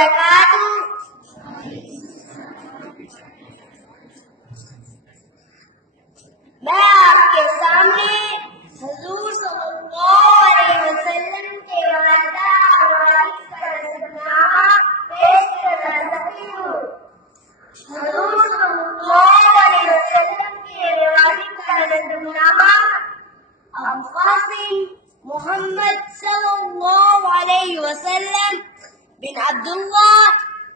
وبرکاتہ. میں آپ کے سامنے حضور صلی اللہ علیہ وسلم کے والدہ اور والد کا نصیحتنامہ پیش کرنا چاہتی ہوں. حضور صلی اللہ علیہ وسلم کے والد کا نصیحتنامہ القاسم محمد صلی اللہ علیہ وسلم بن عبداللہ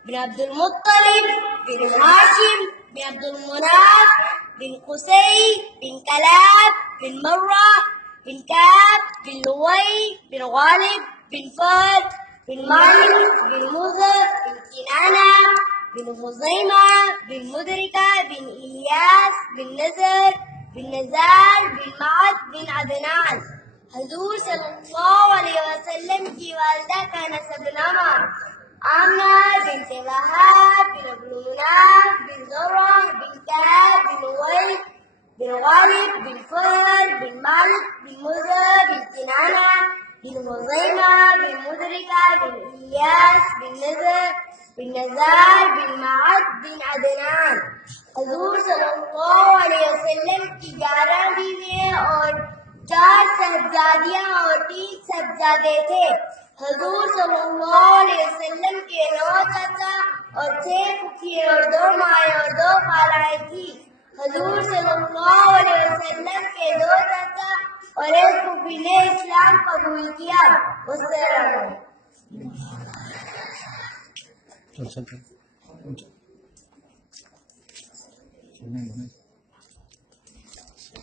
بن عبد المطلب بن ہاشم بن عبد المناف بن قصي بن كلاب بن مرة بن كعب بن لؤي بن غالب بن فهد بن مالك بن مضر بن كنانة بن خزيمة بن مدركة بن إلياس بن نزر بن نزار بن معد بن عدنان. حضور صلی اللہ علیہ وسلم کی والدہ کا نسب نامہ آمنہ بنت وہاب بن عبد المناف بن زرع بن كعب بن لؤي بن غالب بن فهد بن مالك بن مضر بن كنانة بن خزيمة بن مدركة بن إلياس بن نزر بن نزار بن معد بن عدنان. حضور صلی اللہ علیہ وسلم کی 11 بیویاں اور 4 صاحبزادیاں اور 3 صاحبزادے تھے. حضور صلی اللہ علیہ وسلم کے 9 چچا اور 6 پھوپھیاں اور 2 مائیں اور 2 خالائیں تھیں. حضور صلی اللہ علیہ وسلم کے 2 چچا اور 1 پھوپھی نے اسلام قبول کیا. چل